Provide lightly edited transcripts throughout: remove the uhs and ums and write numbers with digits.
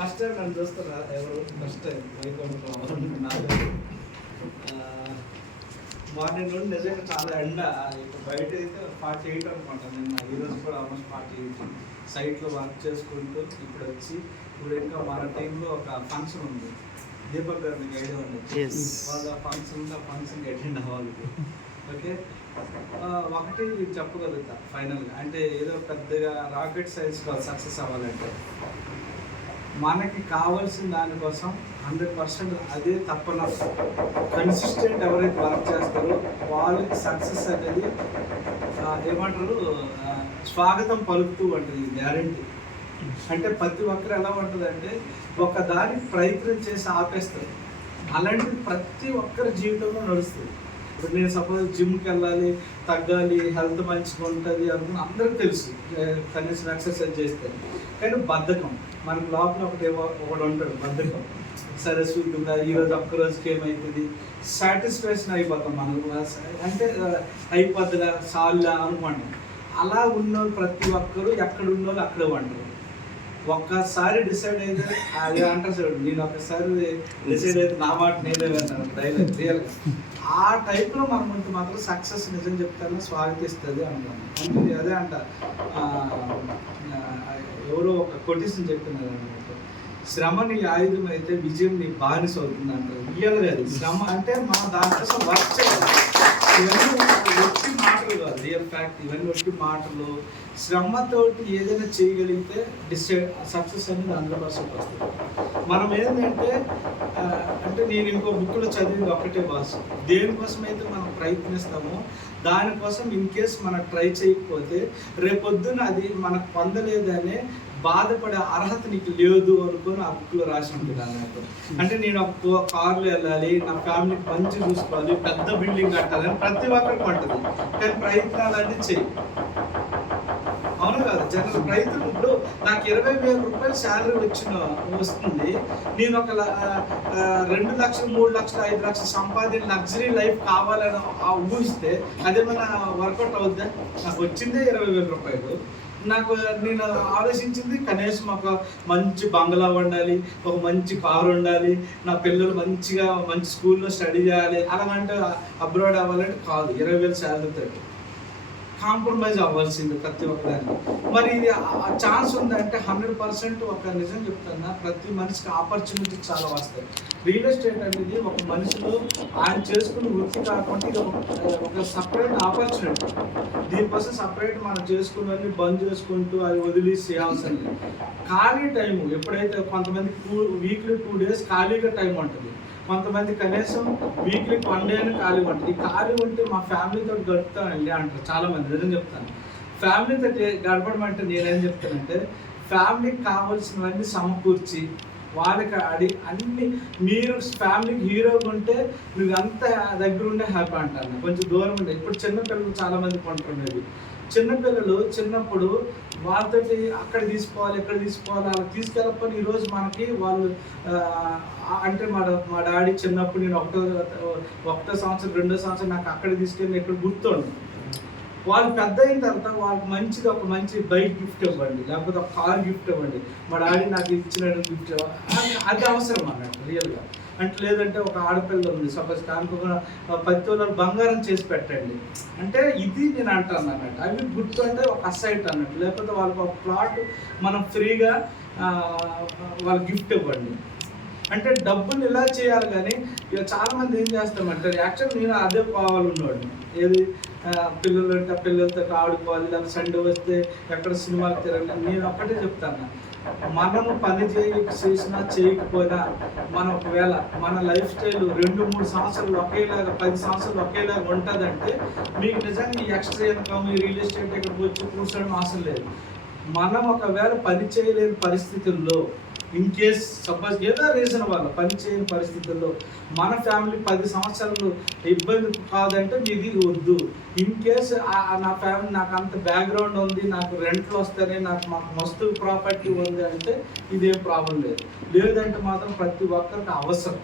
First time నన్ను చూస్తారా ఎవరు ఫస్ట్ టైం మార్నింగ్ నుండి నిజంగా చాలా ఎండ. ఇప్పుడు బయట అయితే 48 అనమాట. నేను ఈరోజు కూడా ఆల్మోస్ట్ 48 సైట్లో వర్క్ చేసుకుంటూ ఇప్పుడు వచ్చి ఇప్పుడు ఇంకా మన టీంలో ఒక ఫంక్షన్ ఉంది. దీపక్ గారు మీకు ఐడియా ఉంది, వాళ్ళ ఫంక్షన్ అటెండ్ అవ్వాలి. ఓకే, ఒకటి చెప్పగలుగుతా ఫైనల్గా, అంటే ఏదో పెద్దగా రాకెట్ సైన్స్ సక్సెస్ అవ్వాలంటే మనకి కావాల్సిన దానికోసం 100% అదే తప్పన కన్సిస్టెంట్ ఎవరైతే వర్క్ చేస్తారో వాళ్ళకి సక్సెస్ అనేది ఏమంటారు స్వాగతం పలుకుతూ ఉంటుంది, గ్యారంటీ. అంటే ప్రతి ఒక్కరు ఎలా ఉంటుంది అంటే ఒక దాని ప్రయత్నం చేసి ఆపేస్తారు. అలాంటిది ప్రతి ఒక్కరి జీవితంలో నడుస్తుంది. ఇప్పుడు నేను సపోజ్ జిమ్కి వెళ్ళాలి, తగ్గాలి, హెల్త్ మంచిగా ఉంటుంది అనుకుని అందరికీ తెలుసు కనీసం ఎక్సర్సైజ్ చేస్తే. కానీ బద్ధకం మనకు లోపల ఒకటి ఉంటాడు, బద్ధకం. సరే చూద్దా ఈరోజు ఒక్కరోజుకి ఏమవుతుంది, సాటిస్ఫాక్షన్ అయిపోతాం మనకు, అంటే అయిపోతుందా చాలుదా అనుకోండి. అలా ఉన్న ప్రతి ఒక్కరు ఎక్కడ ఉన్నోళ్ళు అక్కడే ఉంటారు. ఒక్కసారి డిసైడ్ అయితే అది అంటారు సార్, నేను ఒక్కసారి డిసైడ్ అయితే నా మాట నేనే విన్నాను డైలాగ్ రియల్గా. ఆ టైప్లో మనం ఉంటే మాత్రం సక్సెస్ నిజం చెప్తాను స్వాగతిస్తుంది అంటాను. అంటే అదే అంట, ఎవరో ఒక కొటేషన్ చెప్తున్నారు అనమాట, శ్రమ నీ ఆయుధం అయితే విజయం నీ బానిస అవుతుంది అంటారు. రియల్గా అది శ్రమ అంటే మనం దానికోసం వర్క్ చేయాలి. ఇవన్నీ ఒట్టి మాటలు కాదు, రియల్ ఫ్యాక్ట్. ఇవన్నీ ఒట్టి మాటలు. శ్రమతోటి ఏదైనా చేయగలిగితే సక్సెస్ అనేది 100% వస్తుంది. మనం ఏంటంటే అంటే నేను ఇంకో బుక్లో చదివింది ఒక్కటే బాస్, దేనికోసం అయితే మనం ప్రయత్నిస్తామో దానికోసం ఇన్ కేస్ మనం ట్రై చేయకపోతే రేపొద్దున అది మనకు పొందలేదనే బాధపడే అర్హత నీకు లేదు అనుకొని ఆ బుక్లో రాసి ఉంటుంది అన్నట్టు. అంటే నేను ఒక కార్లో వెళ్ళాలి, నా ఫ్యామిలీకి మంచి చూసుకోవాలి, పెద్ద బిల్డింగ్ కట్టాలని ప్రతి ఒక్కరికి ఉంటుంది. కానీ ప్రయత్నాలు అన్నీ చెయ్యి, అవును కాదు జనరల్ ప్రయత్నం. ఇప్పుడు నాకు 20,000 రూపాయలు శాలరీ వస్తుంది, నేను ఒక 2 లక్షలు 3 లక్షలు 5 లక్షలు సంపాదించి లగ్జరీ లైఫ్ కావాలని ఊహిస్తే అదేమైనా వర్కౌట్ అవుద్దా? నాకు వచ్చిందే 20,000 రూపాయలు. నాకు నేను ఆలోచించింది కనీసం ఒక మంచి బంగ్లా ఉండాలి, ఒక మంచి కారు ఉండాలి, నా పిల్లలు మంచి స్కూల్లో స్టడీ చేయాలి. అలాగంటే అబ్రాడ్ అవ్వాలంటే కాదు, 20,000 శాలరీతో కాంప్రమైజ్ అవ్వాల్సింది ప్రతి ఒక్కదాన్ని. మరి ఇది ఛాన్స్ ఉందంటే 100% ఒక నిజం చెప్తున్నా, ప్రతి మనిషికి ఆపర్చునిటీ చాలా వస్తాయి. రియల్ ఎస్టేట్ అనేది ఒక మనిషిలో ఆయన చేసుకునే వృత్తి కాకుండా ఇది ఒక సపరేట్ ఆపర్చునిటీ. దీనికోసం సపరేట్ మనం చేసుకున్నవన్నీ బంద్ చేసుకుంటూ అది వదిలేసి అవసరం లేదు. ఖాళీ టైము ఎప్పుడైతే కొంతమంది వీక్లీ 2 days ఖాళీగా టైం ఉంటుంది, కొంతమంది కనీసం వీక్లీ 1 day అని ఖాళీ ఉంటుంది. ఈ ఖాళీ ఉంటే మా ఫ్యామిలీతో గడుపుతానండి అంటారు చాలామంది. నిజం చెప్తాను, ఫ్యామిలీతో గడపడమంటే నేనేం చెప్తానంటే ఫ్యామిలీకి కావాల్సినవన్నీ సమకూర్చి వాళ్ళకి అన్ని మీరు ఫ్యామిలీకి హీరోగా ఉంటే నువ్వు అంత దగ్గర ఉండే హ్యాపీ అంటాను. కొంచెం దూరం ఉండే ఇప్పుడు చిన్నపిల్లలు చాలామంది కొంటున్నారు. చిన్నపిల్లలు చిన్నప్పుడు వాళ్ళతోటి అక్కడ తీసుకోవాలి ఇక్కడ తీసుకోవాలి అలా తీసుకెళ్ళకపోతే ఈరోజు మనకి వాళ్ళు అంటే మా డాడీ చిన్నప్పుడు నేను ఒకటో సంవత్సరం 2వ సంవత్సరం నాకు అక్కడ తీసుకెళ్ళి ఇక్కడ గుర్తుండు. వాళ్ళు పెద్ద అయిన తర్వాత వాళ్ళకి ఒక మంచి బైక్ గిఫ్ట్ ఇవ్వండి, లేకపోతే ఒక కార్ గిఫ్ట్ ఇవ్వండి. మా డాడీ నాకు ఇచ్చిన గిఫ్ట్ అది అవసరం అన్నట్టు రియల్గా. అంటే లేదంటే ఒక ఆడపిల్ల ఉంది సపోజ్ కానుక 10 తులాలు బంగారం చేసి పెట్టండి అంటే ఇది నేను అంటాను అన్నట్టు. అవి గుర్తు అంటే ఒక అసైట్ అన్నట్టు. లేకపోతే వాళ్ళకి ఒక ప్లాట్ మనం ఫ్రీగా వాళ్ళకి గిఫ్ట్ ఇవ్వండి. అంటే డబ్బులు ఇలా చేయాలి. కానీ ఇక చాలామంది ఏం చేస్తామంటారు, యాక్చువల్ నేను అదే కావాలన్నాడు, ఏది పిల్లలతో ఆడుకోవాలి, లేకపోతే సండే వస్తే ఎక్కడ సినిమాకి తిరగండి. నేను ఒక్కటే చెప్తాను, మనము పని చేసినా చేయకపోయినా మనం ఒకవేళ మన లైఫ్ స్టైల్ 2-3 సంవత్సరాలు ఒకేలాగా 10 సంవత్సరాలు ఒకేలాగా ఉంటుందంటే మీకు నిజంగా ఈ ఎక్స్ట్రా ఇన్కమ్ ఈ రియల్ ఎస్టేట్ ఇక్కడికి వచ్చి కూర్చోవడం అవసరం లేదు. మనం ఒకవేళ పని చేయలేని పరిస్థితుల్లో ఇన్ కేస్ సపోజ్ ఏదో రీజన్ వల్ల పని చేయని పరిస్థితుల్లో మన ఫ్యామిలీ 10 సంవత్సరాలు ఇబ్బంది కాదంటే మీది వద్దు. ఇన్ కేస్ నా ఫ్యామిలీ నాకు అంత బ్యాక్గ్రౌండ్ ఉంది, నాకు రెంట్లు వస్తాయి, మాకు మస్తు ప్రాపర్టీ ఉంది అంటే ఇదేం ప్రాబ్లం లేదు. లేదంటే మాత్రం ప్రతి ఒక్కరికి అవసరం.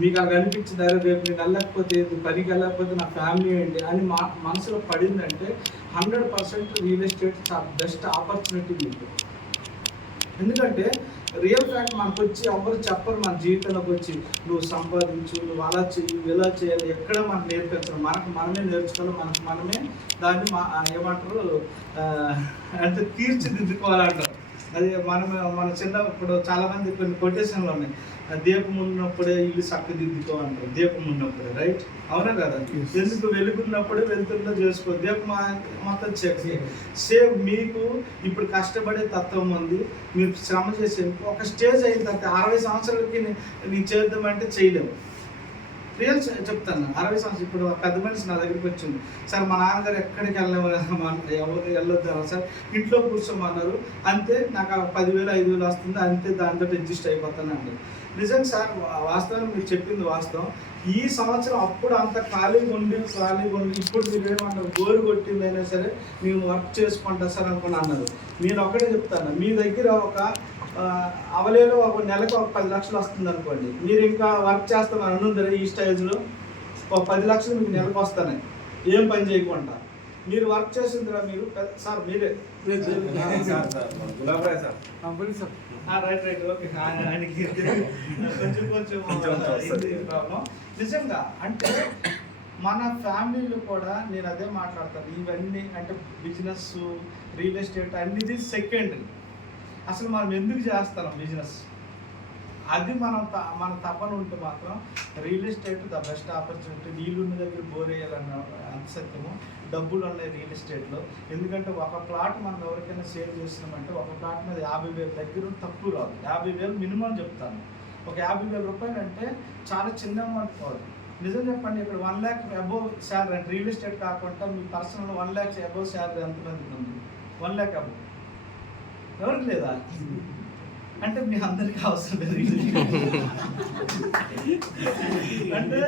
మీకు అది అనిపించింది, అరే రేపు నేను వెళ్ళకపోతే పనికి వెళ్ళకపోతే నా ఫ్యామిలీ ఏంటి అని మనసులో పడిందంటే 100% రియల్ ఎస్టేట్ బెస్ట్ ఆపర్చునిటీ మీకు. ఎందుకంటే రియల్ ఫ్యాక్ట్ మనకు వచ్చి ఎవరు చెప్పరు మన జీవితంలోకి వచ్చి నువ్వు సంపాదించు, నువ్వు అలా చెయ్యి, ఇలా చేయాలి, ఎక్కడ మనకు నేర్పించరు. మనకు మనమే నేర్చుకోవాలి, మనకు మనమే దాన్ని ఏమంటారు అంటే తీర్చిదిద్దుకోవాలంటారు. అది మన చిన్నప్పుడు చాలామంది కొన్ని కొటేషన్లు ఉన్నాయి, దీపం ఉన్నప్పుడే ఇల్లు చక్కదిద్దుకో అంటారు. దీపం ఉన్నప్పుడే, రైట్? అవునా కదా? ఎందుకు వెలుగున్నప్పుడే వెళ్తుందో చేసుకో, దీపం మొత్తం చేసి సేమ్. మీకు ఇప్పుడు కష్టపడే తత్వం ఉంది, మీరు శ్రమ చేసే ఒక స్టేజ్ అయిన తర్వాత 60 సంవత్సరాలకి నీ చేద్దామంటే చేయలేము. రియల్ చెప్తాను, 60 సంవత్సరాలు. ఇప్పుడు పెద్ద మనిషి నా దగ్గరికి వచ్చింది, సార్ మా నాన్నగారు ఎక్కడికి వెళ్ళొద్దారా సార్, ఇంట్లో కూర్చోమన్నారు, అంతే నాకు 10,000 5,000 వస్తుంది, అంతే దాంతో అడ్జస్ట్ అయిపోతాను అండి. నిజంగా సార్, వాస్తవం మీరు చెప్పింది వాస్తవం. ఈ సంవత్సరం అప్పుడు అంత ఖాళీగా ఉండి ఇప్పుడు మీరు ఏమన్నారు, గోరు కొట్టిందైనా సరే మేము వర్క్ చేసుకుంటా సార్ అనుకుని అన్నారు. నేను ఒకటే చెప్తాను, మీ దగ్గర ఒక అవలేలో ఒక నెలకు ఒక 10 లక్షలు వస్తుంది అనుకోండి, మీరు ఇంకా వర్క్ చేస్తామని అనుందరే ఈ స్టేజ్లో ఒక 10 లక్షలు మీకు నెలకు వస్తాయి ఏం పని చేయకుండా. మీరు వర్క్ చేసిన తర్వాత మీరు సార్ మీరే రైట్ ఓకే ఆయనకి కొంచెం ప్రాబ్లం. నిజంగా అంటే మన ఫ్యామిలీలో కూడా నేను అదే మాట్లాడతాను, ఇవన్నీ అంటే బిజినెస్, రియల్ ఎస్టేట్ అన్నిది సెకండరీ. అసలు మనం ఎందుకు చేస్తాం బిజినెస్, అది మన తపన ఉంటే మాత్రం real estate the best opportunity. నీళ్ళున్న దగ్గర బోర్ వేయాలన్న అంత సత్యము, డబ్బులు ఉన్నాయి రియల్ ఎస్టేట్లో. ఎందుకంటే ఒక ప్లాట్ మనం ఎవరికైనా సేల్ చేసినామంటే ఒక ప్లాట్ మీద 50,000 దగ్గర తక్కువ రాదు. 50,000 మినిమం చెప్తాను. ఒక 50,000 రూపాయలు అంటే చాలా చిన్న అమౌంట్ కాదు. నిజం చెప్పండి, ఇక్కడ 1 lakh అబోవ్ శాలరీ అంటే రియల్ ఎస్టేట్ కాకుండా మీ పర్సనల్ 1 lakhs అబోవ్ శాలరీ ఎంతమందికి ఉంది? 1 lakh అబోవ్ ఎవరికి లేదా? అంటే మీ అందరికీ అవసరం లేదు. అంటే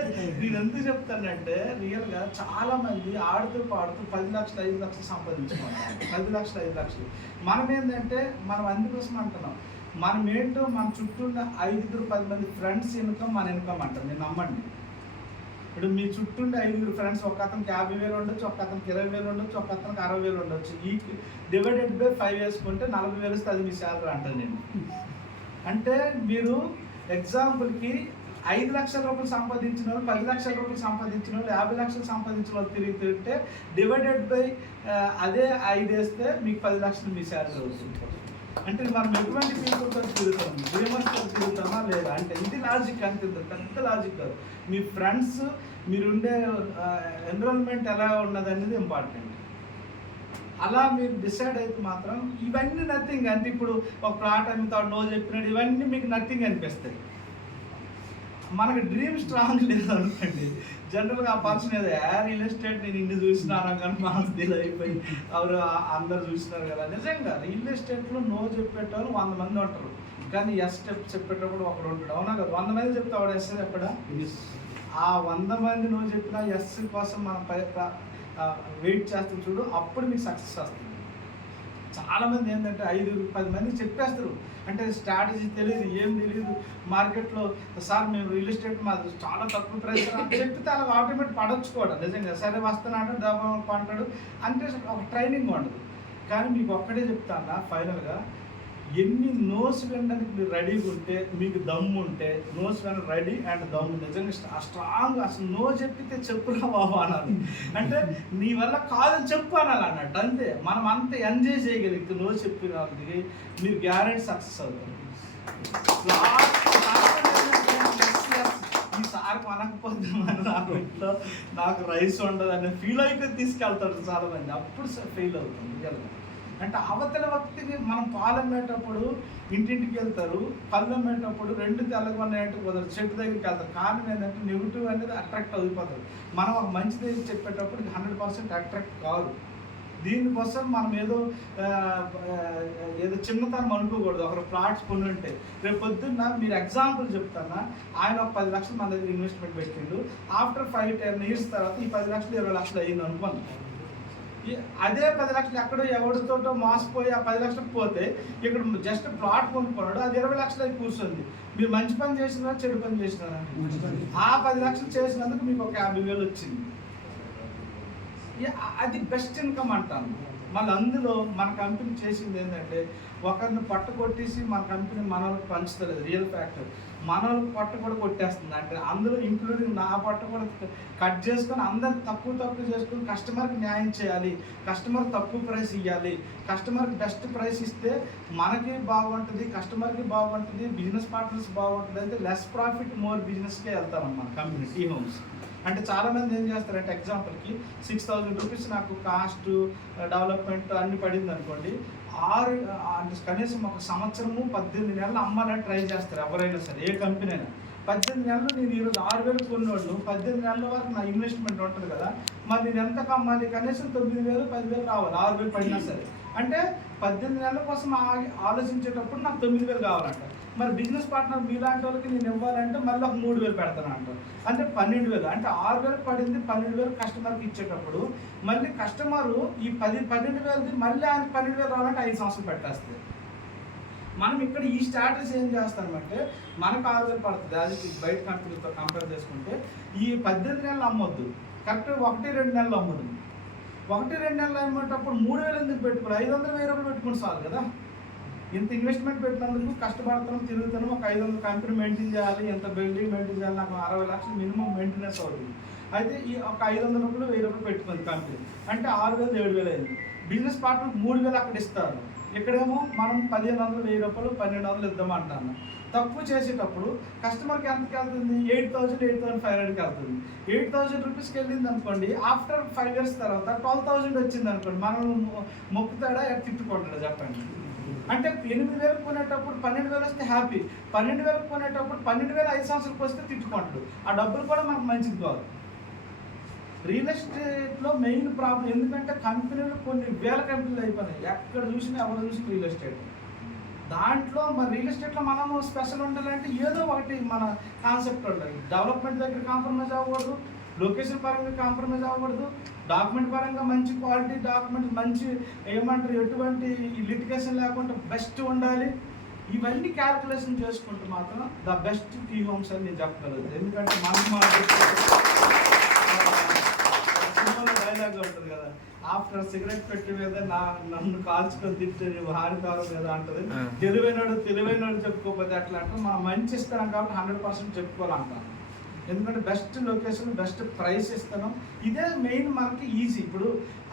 నేను ఎందుకు చెప్తానంటే రియల్గా చాలా మంది ఆడుతూ పాడుతూ 10 లక్షలు 5 లక్షలు సంపాదించుకుంటారు. 10 లక్షలు 5 లక్షలు. మనం ఏంటంటే మనం అందుకోసం అంటున్నాం, మనం ఏంటో మన చుట్టూ ఉన్న 5-10 మంది ఫ్రెండ్స్ ఇన్కమ్ మన ఇన్కమ్ అంటారు. నేను నమ్మండి, ఇప్పుడు మీ చుట్టూ 5 ఫ్రెండ్స్, ఒక అతనికి 50,000 ఉండొచ్చు, ఒక అతనికి 20,000 ఉండొచ్చు, ఒక అతనికి 60,000 ఉండొచ్చు. ఈ డివైడెడ్ బై 5 వేసుకుంటే 40,000 వస్తే అది మీ శాలరీ అంటాను నేను. అంటే మీరు ఎగ్జాంపుల్కి 5 లక్షల రూపాయలు సంపాదించిన వాళ్ళు, 10 లక్షల రూపాయలు సంపాదించిన వాళ్ళు, 50 లక్షలు సంపాదించిన వాళ్ళు తిరిగితే డివైడెడ్ బై అదే 5 వేస్తే మీకు 10 లక్షలు మీ శాలరీ అవుతుంది. అంటే మనం ఎటువంటి పీపుల్తో తిరుగుతాం, డ్రీమర్స్తో తిరుగుతామా లేదా అంటే ఇది లాజిక్. అంతే, పెద్ద లాజిక్ కాదు. మీ ఫ్రెండ్స్, మీరుండే ఎన్రోల్మెంట్ ఎలా ఉన్నది అనేది ఇంపార్టెంట్. అలా మీరు డిసైడ్ అయితే మాత్రం ఇవన్నీ నథింగ్. అంటే ఇప్పుడు ఒక ప్లాట్ అమ్ముతాడు, నో చెప్పినాడు, ఇవన్నీ మీకు నథింగ్ అనిపిస్తాయి. మనకు డ్రీమ్ స్ట్రాంగ్ లేదు అనుకోండి, జనరల్గా ఆ పర్సన్ ఏదో రియల్ ఎస్టేట్ నేను ఇన్ని చూసినాను కానీ మనసు డీల్ అయిపోయి ఎవరు అందరు చూసినారు కదా. నిజంగా రియల్ ఎస్టేట్లో నో చెప్పేటోళ్ళు 100 మంది ఉంటారు, కానీ ఎస్ చెప్పేటప్పుడు ఒకడు ఉంటాడు. అవునా కదా? 100 మంది చెప్తే వాడు ఎస్ చెప్పడా? ఆ 100 మంది నో చెప్పినా ఎస్ కోసం మనం వెయిట్ చేస్తాం చూడు, అప్పుడు మీకు సక్సెస్ వస్తుంది. చాలామంది ఏంటంటే 5-10 మంది చెప్పేస్తారు, అంటే స్ట్రాటజీ తెలియదు, ఏం తెలియదు. మార్కెట్లో సార్ మేము రియల్ ఎస్టేట్ మాది చాలా తక్కువ ప్రైస్ అని చెప్తే అలా ఆటోమేటిక్ పడొచ్చుకోవడం. నిజంగా సరే వస్తున్నాడు దబ్బా అంటాడు, అంటే ఒక ట్రైనింగ్ ఉండదు. కానీ మీకు ఒక్కడే చెప్తాను, ఫైనల్గా ఎన్ని నోస్ వినడానికి మీరు రెడీగా ఉంటే, మీకు దమ్ము ఉంటే నోస్ విన రెడీ అండ్ దమ్ము. నిజంగా స్ట్రాంగ్ అసలు నో చెప్పితే చెప్పురా బాబు అనాలి, అంటే నీ వల్ల కాదని చెప్పు అనాలి అన్నట్టు. అంతే, మనం అంత ఎంజాయ్ చేయగలిగితే నో చెప్పిన వాళ్ళకి మీరు గ్యారెంటీ సక్సెస్ అవుతుంది. ఈసారి మనకపోతే మన నాకు రైస్ ఉండదు అనే ఫీల్ అయిపోయి తీసుకెళ్తారు చాలామంది, అప్పుడు ఫెయిల్ అవుతుంది. అంటే అవతల వ్యక్తికి మనం పాలు అమ్మేటప్పుడు ఇంటింటికి వెళ్తారు, పళ్ళు అమ్మేటప్పుడు 2 తెల్లగొన్నాయంటే కుదరదు, చెట్టు దగ్గరికి వెళ్తారు. కారణం ఏంటంటే నెగిటివ్ అనేది అట్రాక్ట్ అయిపోతుంది. మనం ఒక మంచిది చెప్పేటప్పుడు 100% అట్రాక్ట్ కాదు. దీనికోసం మనం ఏదో చిన్నతనం అనుకోకూడదు. ఒకరు ప్లాట్స్ కొని ఉంటే రేపు పొద్దున్న మీరు ఎగ్జాంపుల్ చెప్తానా, ఆయన ఒక 10 లక్షలు మన దగ్గర ఇన్వెస్ట్మెంట్ పెట్టిండు, ఆఫ్టర్ 5-10 years తర్వాత ఈ 10 లక్షలు 20 లక్షలు అయ్యింది అనుకోండి. అదే 10 లక్షలు ఎక్కడో ఎవరితోటో మోసపోయి ఆ 10 లక్షలకు పోతే ఇక్కడ జస్ట్ ప్లాట్ కొనుక్కున్నాడు, అది 20 లక్షలు అయి కూర్చుంది. మీరు మంచి పని చేసినారా చెడు పని చేసినారా? ఆ 10 లక్షలు చేసినందుకు మీకు ఒక 50,000 వచ్చింది. అది బెస్ట్ ఇన్కమ్ అంటాను. మళ్ళీ అందులో మన కంపెనీ చేసింది ఏంటంటే ఒకరిని పట్ట కొట్టేసి మన కంపెనీ మనల్ని పంచుతలేదు. రియల్ ఫ్యాక్టర్ మనల్ని పట్ట కూడా కొట్టేస్తుంది. అంటే అందులో ఇంక్లూడింగ్ నా పట్ట కూడా కట్ చేసుకొని అందరు తక్కువ చేసుకొని కస్టమర్కి న్యాయం చేయాలి, కస్టమర్ తక్కువ ప్రైస్ ఇవ్వాలి, కస్టమర్కి బెస్ట్ ప్రైస్ ఇస్తే మనకి బాగుంటుంది, కస్టమర్కి బాగుంటుంది, బిజినెస్ పార్ట్నర్స్ బాగుంటుంది. అయితే లెస్ ప్రాఫిట్ మోర్ బిజినెస్కే వెళ్తాం మన కంపెనీ టీ హోమ్స్. అంటే చాలామంది ఏం చేస్తారంటే ఎగ్జాంపుల్కి 6,000 రూపీస్ నాకు కాస్ట్ డెవలప్మెంట్ అన్ని పడింది అనుకోండి, కనీసం ఒక సంవత్సరము 18 నెలలు అమ్మాలని ట్రై చేస్తారు ఎవరైనా సరే, ఏ కంపెనీ అయినా. 18 నెలలు నేను ఈరోజు 6,000 కొన్నోళ్ళు 18 నెలల వరకు నా ఇన్వెస్ట్మెంట్ ఉంటుంది కదా, మరి నేను ఎంతకు అమ్మాలి? కనీసం 9,000 10,000 రావాలి 6,000 పడినా సరే. అంటే 18 నెలల కోసం ఆలోచించేటప్పుడు నాకు 9,000 కావాలంట. మరి బిజినెస్ పార్ట్నర్ మీలాంటి వాళ్ళకి నేను ఇవ్వాలంటే మళ్ళీ ఒక 3,000 పెడతాను అంటారు. అంటే 12,000. అంటే 6,000 పడింది 12,000 కస్టమర్కి ఇచ్చేటప్పుడు మళ్ళీ కస్టమరు ఈ 12,000ది మళ్ళీ ఆయన 12,000 రావాలంటే 5 సంవత్సరాలు పెట్టేస్తుంది. మనం ఇక్కడ ఈ స్ట్రాటజీ ఏం చేస్తామంటే మనకు 6,000 పడుతుంది, అది బయట కంపెనీతో కంపేర్ చేసుకుంటే ఈ 18 నెలలు అమ్మొద్దు, కరెక్ట్ 1-2 నెలలు అమ్మదు. 1-2 నెలలు అమ్మేటప్పుడు 3,000 ఎందుకు పెట్టుకోవాలి? 500 1000 పెట్టుకుని చాలు కదా. ఇంత ఇన్వెస్ట్మెంట్ పెట్టినందుకు కష్టపడతాం, తిరుగుతాను, ఒక 500 కంపెనీ మెయింటైన్ చేయాలి, ఎంత బిల్డింగ్ మెయింటైన్ చేయాలి, నాకు 60 లక్షలు మినిమం మెయింటెనెన్స్ అవుతుంది. అయితే ఈ ఒక 500 రూపాయలు 1000 రూపాయలు పెట్టుకుంది కంపెనీ, అంటే 6,000 7,000 అయింది. బిజినెస్ పార్ట్నర్ 3,000 అక్కడ ఇస్తారు, ఇక్కడేమో మనం 1,500 1000 రూపాయలు 1,200 ఇద్దామంటాను. తక్కువ చేసేటప్పుడు కస్టమర్కి ఎంతకి వెళ్తుంది? 8,500కి వెళ్తుంది. 8,000 రూపీస్కి వెళ్ళింది అనుకోండి, ఆఫ్టర్ 5 years తర్వాత 12,000 వచ్చింది అనుకోండి, మనం మొక్కుతాడా తిట్టుకుంటాడా చెప్పండి? అంటే 8,000 కొనేటప్పుడు 12,000 వస్తే హ్యాపీ, 12,000 కొనేటప్పుడు 12,000 5 సంవత్సరాలకు వస్తే తిట్టుకుంటాడు. ఆ డబ్బులు కూడా మనకు మంచిది కాదు. రియల్ ఎస్టేట్లో మెయిన్ ప్రాబ్లం ఎందుకంటే కంపెనీలు కొన్ని వేల కంపెనీలు అయిపోయినాయి, ఎక్కడ చూసినా ఎవరు చూసినా రియల్ ఎస్టేట్. దాంట్లో మరి రియల్ ఎస్టేట్లో మనము స్పెషల్ ఉండాలంటే ఏదో ఒకటి మన కాన్సెప్ట్ ఉండాలి. డెవలప్మెంట్ దగ్గర కాంప్రమైజ్ అవ్వకూడదు, లొకేషన్ పరంగా కాంప్రమైజ్ అవ్వకూడదు, డాక్యుమెంట్ పరంగా మంచి క్వాలిటీ డాక్యుమెంట్, మంచి ఏమంటారు ఎటువంటి లిటిగేషన్ లేకుండా బెస్ట్ ఉండాలి. ఇవన్నీ క్యాల్కులేషన్ చేసుకుంటూ మాత్రం ద బెస్ట్ టీ హోమ్స్ అని నేను చెప్పగలుగుతాను. ఎందుకంటే సినిమాలో డైలాగ్ ఉంటుంది కదా, ఆఫ్టర్ సిగరెట్ పెట్టి మీద నన్ను కాల్చుకొని తింటే నువ్వు హానికారం లేదా అంటది. తెలివైనడు చెప్పుకోకపోతే అట్లా అంటే మనం మంచి ఇస్తాం కాబట్టి 100% చెప్పుకోవాలంటాను. ఎందుకంటే బెస్ట్ లొకేషన్, బెస్ట్ ప్రైస్ ఇస్తాను. ఇదే మెయిన్ మనకి ఈజీ. ఇప్పుడు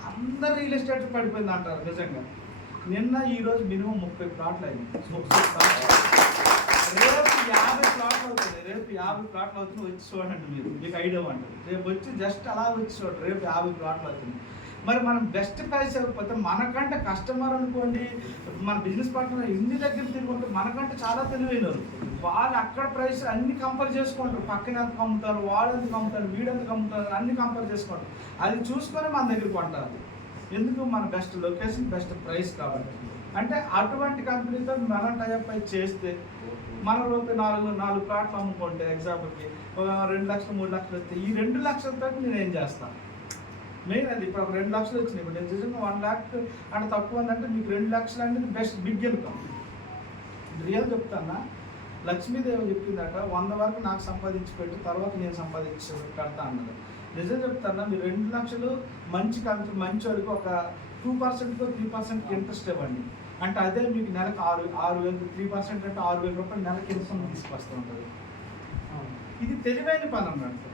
అందరు రియల్ ఎస్టేట్ పడిపోయింది అంటారు నిజంగా. నిన్న ఈరోజు మినిమం 30 ప్లాట్లు అయింది, 30 ప్లాట్లు. రేపు 50 ప్లాట్లు అవుతుంది, రేపు 50 ప్లాట్లు అవుతుంది. వచ్చి చూడండి, మీరు మీకు ఐడియా ఉంటుంది. రేపు వచ్చి జస్ట్ అలా వచ్చి చూడండి, రేపు 50 ప్లాట్లు అవుతుంది. మరి మనం బెస్ట్ ప్రైస్ ఇవ్వకపోతే మనకంటే కస్టమర్ అనుకోండి, మన బిజినెస్ పార్ట్నర్ ఇన్ని దగ్గర తిరుగుంటే మనకంటే చాలా తెలివైనరు. వాళ్ళు అక్కడ ప్రైస్ అన్ని కంపేర్ చేసుకుంటారు, పక్కన ఎంత అమ్ముతారు, వాడు ఎందుకు అమ్ముతారు, వీడు ఎందుకు అమ్ముతారు, అన్ని కంపేర్ చేసుకుంటారు. అది చూసుకొని మన దగ్గర కొంటారు. ఎందుకు? మన బెస్ట్ లొకేషన్, బెస్ట్ ప్రైస్ కాబట్టి. అంటే అటువంటి కంపెనీతో మనం టైప్ అయి చేస్తే మన రూపాయి 4 ప్లాట్లు అమ్ముకుంటే ఎగ్జాంపుల్కి 2 లక్షలు 3 లక్షలు వస్తే ఈ 2 లక్షలతో నేను ఏం చేస్తాను? మెయిన్ అది. ఇప్పుడు 2 లక్షలు వచ్చినాయి, ఇప్పుడు నేను నిజంగా 1 lakh అంటే తక్కువ ఉందంటే మీకు 2 లక్షలు అనేది బెస్ట్ బిగ్ ఇన్కమ్. రియల్ చెప్తానా, లక్ష్మీదేవి చెప్పిందట 100 వరకు నాకు సంపాదించి పెట్టు, తర్వాత నేను సంపాదించి కడతా అన్నది. నిజం చెప్తానా, మీరు 2 లక్షలు మంచి కంపెనీ మంచి వాళ్ళకి ఒక 2%కో 3% ఇంట్రెస్ట్ ఇవ్వండి, అంటే అదే మీకు నెలకు 6,000 3% అంటే 6,000 రూపాయలు నెలకి ఇన్కమ్ తీసుకొస్తూ ఉంటుంది. ఇది తెలివైన పని అన్నట్టు.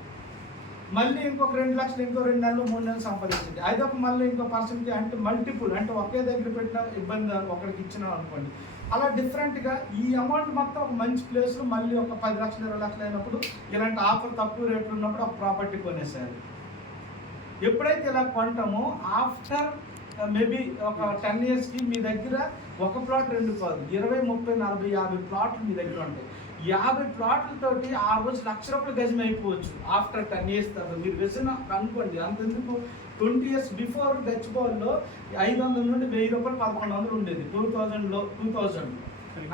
మళ్ళీ ఇంకొక 2 లక్షలు ఇంకో 2 నెలలు 3 నెలలు సంపాదించండి, అదొక మళ్ళీ ఇంకో పర్సెంట్కి, అంటే మల్టిపుల్, అంటే ఒకే దగ్గర పెట్టిన ఇబ్బంది ఒకరికి ఇచ్చినా అనుకోండి, అలా డిఫరెంట్గా ఈ అమౌంట్ మొత్తం ఒక మంచి ప్లేస్లో మళ్ళీ ఒక 10 లక్షలు 20 లక్షలు అయినప్పుడు ఇలాంటి ఆఫర్ తక్కువ రేట్లు ఉన్నప్పుడు ఒక ప్రాపర్టీ కొనేసారు. ఎప్పుడైతే ఇలా కొంటామో ఆఫ్టర్ మేబీ ఒక 10 yearsకి మీ దగ్గర ఒక ప్లాట్ 2 కాదు, 20 30 40 50 ప్లాట్లు మీ దగ్గర ఉంటాయి. 50 ప్లాట్లతోటి ఆ రోజు 1,00,000 రూపాయలు గజం అయిపోవచ్చు ఆఫ్టర్ 10 years తర్వాత. మీరు విజన్ అనుకోండి, అంతెందుకు 20 years బిఫోర్ గచ్చిబౌలిలో 500 నుండి 1000 రూపాయలు 1,100 ఉండేది 2000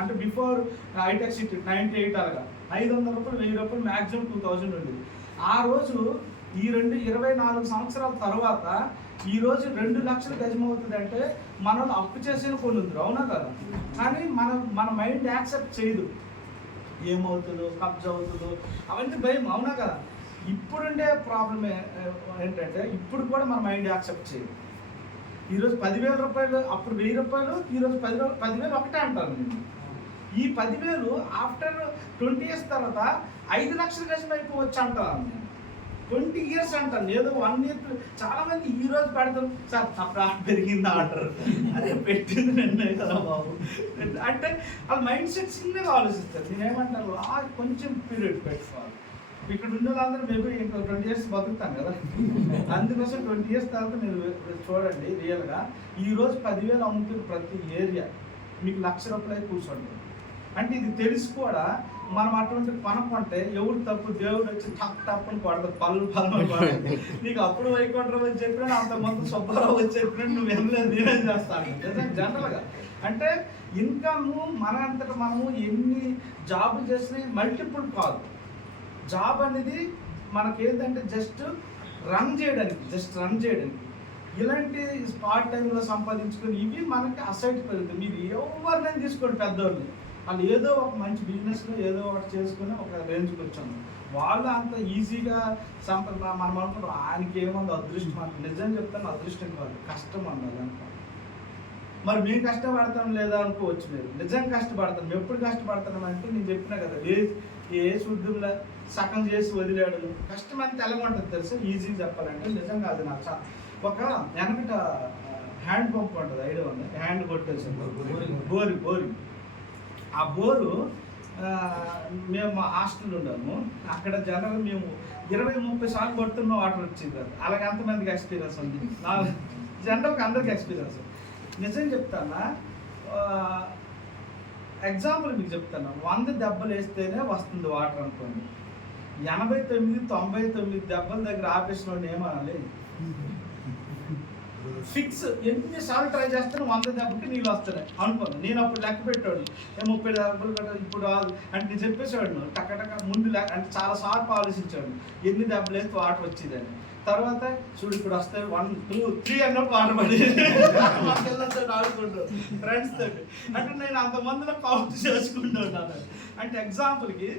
అంటే బిఫోర్ హైటెక్ సిటీ 98 అలాగా 500 రూపాయలు 1000 రూపాయలు మ్యాక్సిమం 2000 ఉండేది. ఆ రోజు ఈ 24 సంవత్సరాల తర్వాత ఈ రోజు 2 లక్షలు గజం అవుతుంది అంటే మనం అప్పు చేసిన కొన్ని ఉంది, అవునా కదా? కానీ మన మైండ్ యాక్సెప్ట్ చేయదు, ఏమవుతుందో కబ్జా అవుతుందో అవన్నీ భయం, అవునా కదా? ఇప్పుడుండే ప్రాబ్లం ఏంటంటే ఇప్పుడు కూడా మన మైండ్ యాక్సెప్ట్ చేయదు. ఈరోజు 10,000 రూపాయలు, అప్పుడు 1000 రూపాయలు, ఈరోజు 10,000 ఒకటే అంటారు నేను. ఈ 10,000 ఆఫ్టర్ 20 years తర్వాత 5 లక్షల గజం అయిపోవచ్చు అంటారు నేను. 20 years అంటాను, ఏదో 1 year. చాలా మంది ఈ రోజు పెడతారు సార్ నా ప్రాఫిట్ పెరిగిందా అంటారు. అదే పెట్టింది నిన్నే కదా బాబు అంటే వాళ్ళ మైండ్ సెట్ చిన్నగా ఆలోచిస్తారు. నేనేమంటారు కొంచెం పీరియడ్ పెట్టుకోవాలి. ఇక్కడ ఉన్న వాళ్ళందరూ మేబీ ఇంకో 20 years బతుకుతాం కదా, అందుకోసం 20 years తర్వాత మీరు చూడండి రియల్గా ఈరోజు 10,000 అమ్ముతున్న ప్రతి ఏరియా మీకు 1,00,000 రూపాయలు కూర్చోండి. అంటే ఇది తెలిసి కూడా మనం అటువంటి పని కొంటే ఎవరు తప్పు, దేవుడు వచ్చి టప్ అని కొడతాడు, పళ్ళు కొడతాడు. నీకు అప్పుడు వైకుంఠరావు వచ్చి చెప్పినా అంత మొత్తం సుబ్బారావు వచ్చి చెప్పినా నువ్వు వెళ్ళలేదు నేనేం చేస్తాను జనరల్గా. అంటే ఇన్కమ్ మన అంతటా మనము ఎన్ని జాబులు చేసినా మల్టిపుల్ కాదు. జాబ్ అనేది మనకేంటంటే జస్ట్ రన్ చేయడానికి ఇలాంటి స్పాట్ టైంలో సంపాదించుకొని ఇవి మనకి అసైట్ పెరుగుతుంది. మీరు ఎవరినైనా తీసుకోండి పెద్దవాళ్ళు, వాళ్ళు ఏదో ఒక మంచి బిజినెస్లో ఏదో ఒకటి చేసుకుని ఒక రేంజ్కి వచ్చాము. వాళ్ళు అంత ఈజీగా మనం అనుకుంటాం ఆయనకి ఏముంది అదృష్టం అంటే. నిజం చెప్తాను, అదృష్టం కాదు, కష్టం అన్నది అనుకో. మరి మేము కష్టపడతాం లేదా అనుకోవచ్చు. మీరు నిజం కష్టపడతాం. మేము ఎప్పుడు కష్టపడతాం అంటే నేను చెప్పినా కదా, ఏ శుద్ధులా సగం చేసి వదిలేడు. కష్టం అంతా ఎలా ఉంటుంది తెలుసా, ఈజీగా చెప్పాలంటే. నిజంగా అది నాకు ఒక వెనకట హ్యాండ్ పంప్ ఉంటుంది, ఐడియా ఉంది, హ్యాండ్ కొట్టేసి బోరింగ్. ఆ బోరు మేము మా హాస్టల్ ఉన్నాము, అక్కడ జనరల్ మేము 20-30 సార్లు కొడుతున్న వాటర్ వచ్చింది కదా. అలాగే ఎంతమందికి ఎక్స్పీరియన్స్ ఉంది? జనరల్గా అందరికి ఎక్స్పీరియన్స్. నిజం చెప్తానా, ఎగ్జాంపుల్ మీకు చెప్తాను. 100 దెబ్బలు వేస్తేనే వస్తుంది వాటర్ అనుకోండి. 89-99 దెబ్బల దగ్గర ఆపేసిన వాడిని ఏమనాలి? ఫిక్స్. ఎన్నిసార్లు ట్రై చేస్తాను 100 దెబ్బకి నీళ్ళు వస్తున్నాయి అనుకోండి. నేను అప్పుడు లెక్క పెట్టాడు 30 దెబ్బలు కదా ఇప్పుడు అంటే నేను చెప్పేసాడు టక్క ముందు అంటే చాలా సార్లు ఆలోచించాడు ఎన్ని దెబ్బలు వేస్తే వాటర్ వచ్చేదని. తర్వాత చూడు ఇప్పుడు వస్తాయి 1, 2, 3 అన్నప్పుడు వాటర్ పడి పిల్లలతో ఆడుకుంటాడు ఫ్రెండ్స్ తోటి. అంటే నేను అంతమందిలో కౌంట్ చేసుకుంటున్నాను. అంటే ఎగ్జాంపుల్కి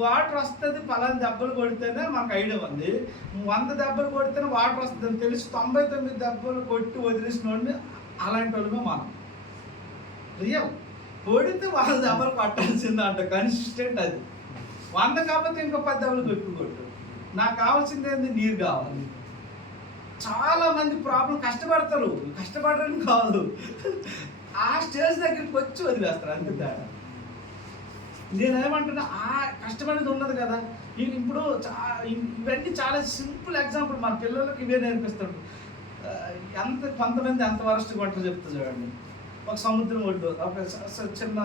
వాటర్ వస్తుంది, పలానా దెబ్బలు కొడితేనే మనకు ఐడియా ఉంది. 100 దెబ్బలు కొడితేనే వాటర్ వస్తుంది అని తెలిసి 99 దెబ్బలు కొట్టి వదిలేసిన వాడిని అలాంటి వాళ్ళమే మనం. రియల్ కొడితే 100 దెబ్బలు కొట్టాల్సిందే అంట, కన్సిస్టెంట్ అది. 100 కాకపోతే ఇంకో 10 దెబ్బలు కొట్టు. నాకు కావాల్సింది ఏంది, నీరు కావాలి. చాలా మంది ప్రాబ్లం కష్టపడతారు, కష్టపడరని కాదు, ఆ స్టేజ్ దగ్గరికి వచ్చి వదిలేస్తారు అంతే తేడా. నేనేమంటున్నా ఆ కష్టపడేది ఉన్నది కదా. ఇప్పుడు ఇవన్నీ చాలా సింపుల్ ఎగ్జాంపుల్ మన పిల్లలకి ఇవే నేర్పిస్తాడు. కొంతమంది ఎంత వరస్ట్ వంటలు చెప్తుంది చూడండి. ఒక సముద్రం ఒడ్డు ఒక చిన్న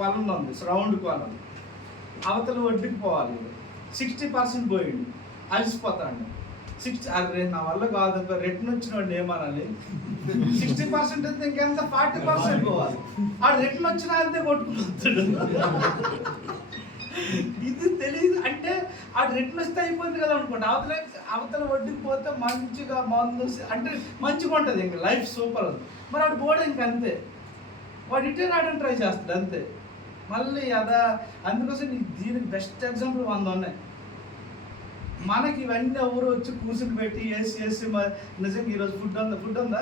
కొలం ఉంది, రౌండ్ కొలం, అవతల ఒడ్డుకి పోవాలి. 60% పోయిండు, అలసిపోతాడు. 60 అదే నా వల్ల కాదు, రిటర్న్ వచ్చిన వాడిని ఏమనాలి? 60% అయితే ఇంకెంత 40% పోవాలి. ఆ రిటర్న్ వచ్చినా అంతే కొట్టుకుంటాడు. ఇది తెలియదు. అంటే ఆ రిటర్న్ వస్తే అయిపోయింది కదా అనుకోండి. అవతల ఒడ్డుకి పోతే మంచిగా మందు అంటే మంచిగా ఉంటుంది, ఇంకా లైఫ్ సూపర్. మరి వాడు పోవడం ఇంక అంతే, వాడు ఇటే రావడానికి ట్రై చేస్తాడు అంతే. మళ్ళీ అందుకోసం దీనికి బెస్ట్ ఎగ్జాంపుల్ 100 ఉన్నాయి. మనకి ఇవన్నీ ఎవరు వచ్చి కూర్చుని పెట్టి వేసి నిజంగా ఈరోజు ఫుడ్ ఉందా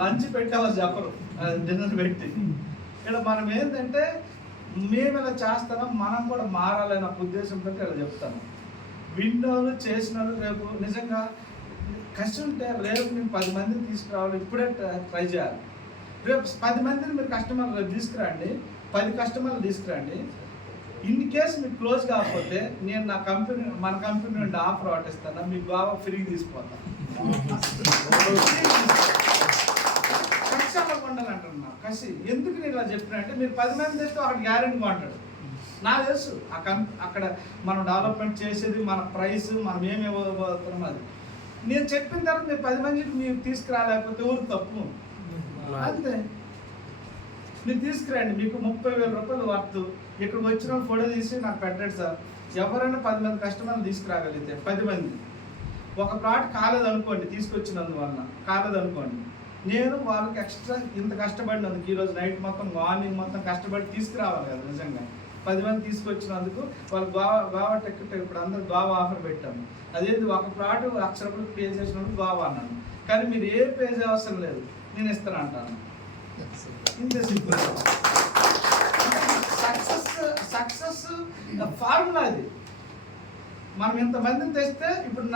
లంచ్ పెట్టేవాళ్ళు చెప్పరు, డిన్నర్ పెట్టి. ఇలా మనం ఏంటంటే మేము ఇలా చేస్తాం, మనం కూడా మారాలనే ఉద్దేశంతో ఇలా చెప్తాను. విన్నోళ్ళు చేసిన వాళ్ళు రేపు నిజంగా కష్టం ఉంటే రేపు నేను 10 మందిని తీసుకురావాలి, ఇప్పుడే ట్రై చేయాలి. రేపు 10 మందిని మీరు కస్టమర్లు రేపు తీసుకురండి, 10 కస్టమర్లు తీసుకురండి. ఇన్ కేసు మీకు క్లోజ్ కాకపోతే నేను మన కంపెనీ నుండి ఆఫర్ ఆటిస్తాను, మీకు బాగా ఫ్రీగా తీసుకుపోతాను. కష్టాలు కొండాలంటున్నా కసి. ఎందుకు నేను ఇలా చెప్పిన అంటే మీరు 10 మంది తెస్తే అక్కడ గ్యారెంటీ కొంటాడు. నాకు తెలుసు అక్కడ మనం డెవలప్మెంట్ చేసేది, మన ప్రైస్, మనం ఏమి ఇవ్వబోతున్నాం అది. నేను చెప్పిన తర్వాత మీరు 10 మందికి మీరు తీసుకురాలేకపోతే ఎవరు తప్పు అంతే. మీరు తీసుకురండి, మీకు 30,000 రూపాయలు వర్త్. ఇక్కడికి వచ్చిన ఫోటో తీసి నాకు పెట్టండి సార్. ఎవరైనా 10 మంది కస్టమర్లు తీసుకురాగలిగితే 10 మంది ఒక ప్లాట్ కాలేదనుకోండి, తీసుకొచ్చినందువల్ల కాలేదనుకోండి, నేను వాళ్ళకి ఎక్స్ట్రా ఇంత కష్టపడినందుకు ఈరోజు నైట్ మొత్తం మార్నింగ్ మొత్తం కష్టపడి తీసుకురావాలి కదా. నిజంగా 10 మంది తీసుకొచ్చినందుకు వాళ్ళు గోవా టికెట్ ఇప్పుడు అందరూ గోవా ఆఫర్ పెట్టాము. అదేంటి ఒక ప్లాట్ 1,00,000 రూపాయలు పే చేసినప్పుడు గోవా అన్నాను. కానీ మీరు ఏ పేజ్ అవసరం లేదు, నేను ఇస్తాను అంటాను. ఇంత సింపుల్. సక్సెస్ ఫార్ములా అది. మనం ఇంతమందిని తెస్తే ఇప్పుడు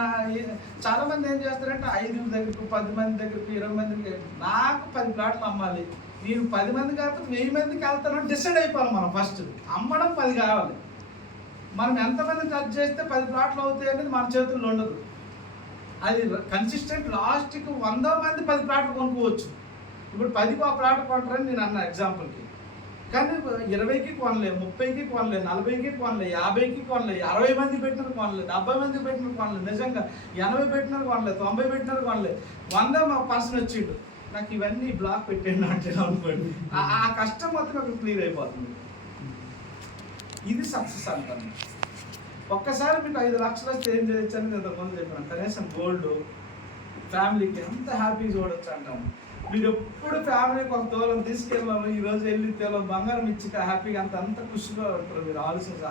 చాలా మంది ఏం చేస్తారంటే 5 దగ్గరకు 10 మంది దగ్గరకు 20 మందికి నాకు 10 ప్లాట్లు అమ్మాలి, నేను 10 మంది కాకపోతే 1000 మందికి వెళ్తానని డిసైడ్ అయిపోవాలి. మనం ఫస్ట్ అమ్మడం 10 కావాలి. మనం ఎంతమంది ఖర్చు చేస్తే 10 ప్లాట్లు అవుతాయి అనేది మన చేతుల్లో ఉండదు. అది కన్సిస్టెంట్ లాస్ట్కి 100 మంది 10 ప్లాట్లు కొనుక్కోవచ్చు. ఇప్పుడు 10కి ఒక ప్లాట్ కొంటారని నేను అన్న ఎగ్జాంపుల్కి, కానీ 20కి కొనలే, 30కి కొనలే, 40కి కొనలే, 50కి కొనలే, 60 మంది పెట్టినారు కొనలే, 70 మంది పెట్టినారు కొనలే, నిజంగా 80 పెట్టినారు కొనలే, 90 పెట్టినారు కొనలే, 100 పర్సన్ వచ్చిండు నాకు ఇవన్నీ బ్లాక్ పెట్టండి అంటే అనుకోండి, ఆ కష్టం మొత్తం అక్కడ క్లియర్ అయిపోతుంది. ఇది సక్సెస్ అంటాను. ఒక్కసారి మీకు 5 లక్షలు వస్తే ఏం చేయొచ్చు అని ఇంతకుముందు చెప్పాను. కనీసం గోల్డ్ ఫ్యామిలీకి ఎంత హ్యాపీగా చూడొచ్చు అంటాము. మీరు ఎప్పుడు ఫ్యామిలీకి ఒక తోలం తీసుకెళ్ళాము, ఈరోజు వెళ్ళి తోలం బంగారం ఇచ్చి హ్యాపీగా అంత ఖుషిగా ఉంటారు. మీరు ఆలోచించి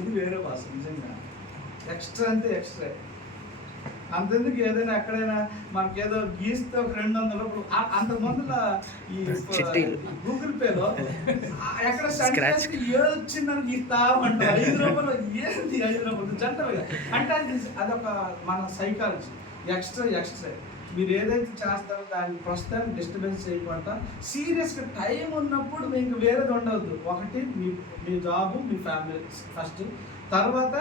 ఇది వేరే భాష నిజంగా. ఎక్స్ట్రా అంటే ఎక్స్ట్రా. అంతెందుకు ఏదైనా ఎక్కడైనా మనకి ఏదో గీస్తే ఒక 200 రూపాయలు, అంతకుముందులో ఈ గూగుల్ పేలో ఎక్కడ ఏదొచ్చిందని గీస్తామంటే 5 రూపాయలు ఏంది 5 రూపాయలు జంటలుగా అంటే అదొక మన సైకాలజీ. ఎక్స్ట్రా మీరు ఏదైతే చేస్తారో దాన్ని ప్రస్తుతానికి డిస్టర్బెన్స్ చేయకుండా సీరియస్గా టైం ఉన్నప్పుడు మీకు వేరేది ఉండవద్దు. ఒకటి మీ జాబు, మీ ఫ్యామిలీ ఫస్ట్, తర్వాత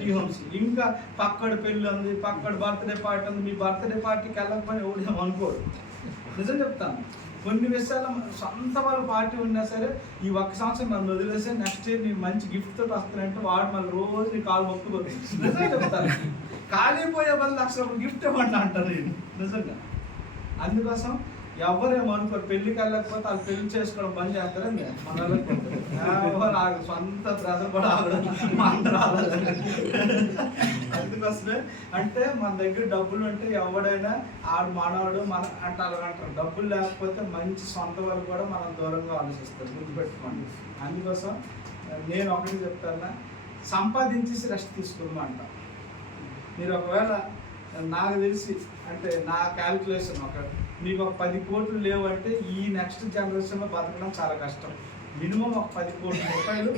టీ హోమ్స్, ఇంకా పక్కడ పెళ్ళి ఉంది, పక్కడ బర్త్డే పార్టీ ఉంది, మీ బర్త్డే పార్టీకి వెళ్ళకపోయినా ఎవడేమో అనుకోడు. నిజం చెప్తాను, కొన్ని విషయాలు సొంత వాళ్ళ పార్టీ ఉన్నా సరే ఈ 1 సంవత్సరం మనం వదిలేస్తే నెక్స్ట్ ఇయర్ నీకు మంచి గిఫ్ట్ తోటి వస్తానంటే వాడు మళ్ళీ రోజు నీ కాలు మొక్కుపోతుంది. నిజంగా చెప్తాను, కాలిపోయే బదులు 1,00,000 రూపాయలు గిఫ్ట్ ఇవ్వండి అంటారు నేను నిజంగా. అందుకోసం ఎవరేమనుకోరు, పెళ్ళికి వెళ్ళకపోతే వాళ్ళు పెళ్లి చేసుకోవడం బంద్ చేస్తారండి మన వాళ్ళకి సొంత ప్రజలు కూడా అందరూ. అందుకోసమే అంటే మన దగ్గర డబ్బులు ఉంటే ఎవడైనా ఆడు మానవుడు మన అంటారు. డబ్బులు లేకపోతే మంచి సొంత వాళ్ళు కూడా మనం దూరంగా ఆలోచిస్తారు, గుర్తుపెట్టుకోండి. అందుకోసం నేను ఒకటి చెప్తాను, సంపాదించేసి రెస్ట్ తీసుకోమంట. మీరు ఒకవేళ నాకు తెలిసి అంటే నా క్యాల్కులేషన్ మీకు ఒక 10 కోట్లు లేవంటే ఈ నెక్స్ట్ జనరేషన్లో బతకడం చాలా కష్టం. మినిమం ఒక 10 కోట్ల రూపాయలు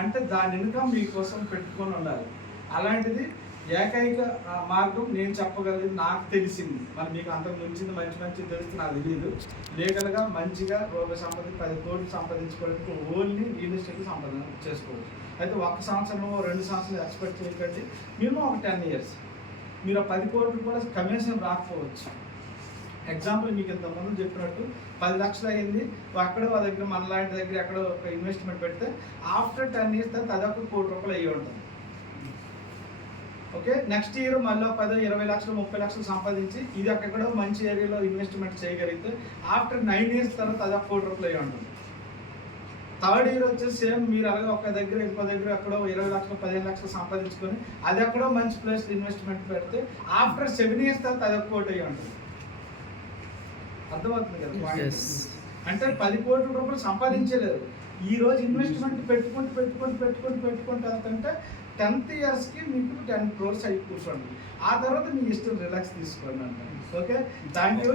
అంటే దాని ఇన్కమ్ మీకోసం పెట్టుకొని ఉండాలి. అలాంటిది ఏకైక మార్గం నేను చెప్పగలిగింది, నాకు తెలిసింది. మరి మీకు అంతకు మించింది మంచి తెలిసి నాకు తెలియదు. లీగల్గా మంచిగా రూపాయి సంపాదించి 10 కోట్లు సంపాదించుకోవడానికి ఓన్లీ రియల్ ఎస్టేట్ సంపాదన చేసుకోవచ్చు. అయితే 1 సంవత్సరం 2 సంవత్సరాలు ఎక్స్పెక్ట్ చేయకండి, మినిమం ఒక 10 years. మీరు 10 కోట్లు కూడా కమిషన్ రాకపోవచ్చు. ఎగ్జాంపుల్ మీకు ఇంతకుముందు చెప్పినట్టు 10 లక్షలు అయింది, అక్కడ వాళ్ళ దగ్గర మన లాంటి దగ్గర ఎక్కడో ఒక ఇన్వెస్ట్మెంట్ పెడితే ఆఫ్టర్ 10 years తర్వాత అదొక 1 కోటి రూపాయలు అయ్యి ఉంటుంది. ఓకే, నెక్స్ట్ ఇయర్ మళ్ళీ 10, 20 లక్షలు 30 లక్షలు సంపాదించి ఇది ఎక్కడో మంచి ఏరియాలో ఇన్వెస్ట్మెంట్ చేయగలిగితే ఆఫ్టర్ 9 years తర్వాత అదొక 1 కోటి రూపాయలు అయ్యి ఉంటుంది. థర్డ్ ఇయర్ వచ్చేసి సేమ్ మీరు అలాగే ఒక దగ్గర ఇంకో దగ్గర ఎక్కడో 20 లక్షలు 15 లక్షలు సంపాదించుకొని అది ఎక్కడో మంచి ప్లేస్ ఇన్వెస్ట్మెంట్ పెడితే ఆఫ్టర్ 7 years తర్వాత అదొక 1 కోటి అయ్యి ఉంటుంది. అర్థమవుతుంది కదా? అంటే 10 కోట్ల రూపాయలు సంపాదించలేదు, ఈ రోజు ఇన్వెస్ట్మెంట్ పెట్టుకుంటూ వెళ్తుంటే 10th yearsకి మీకు 10 crores అయి కూర్చోండి. ఆ తర్వాత మీ ఇష్టం రిలాక్స్ తీసుకోండి అంటారు. Okay, thank you.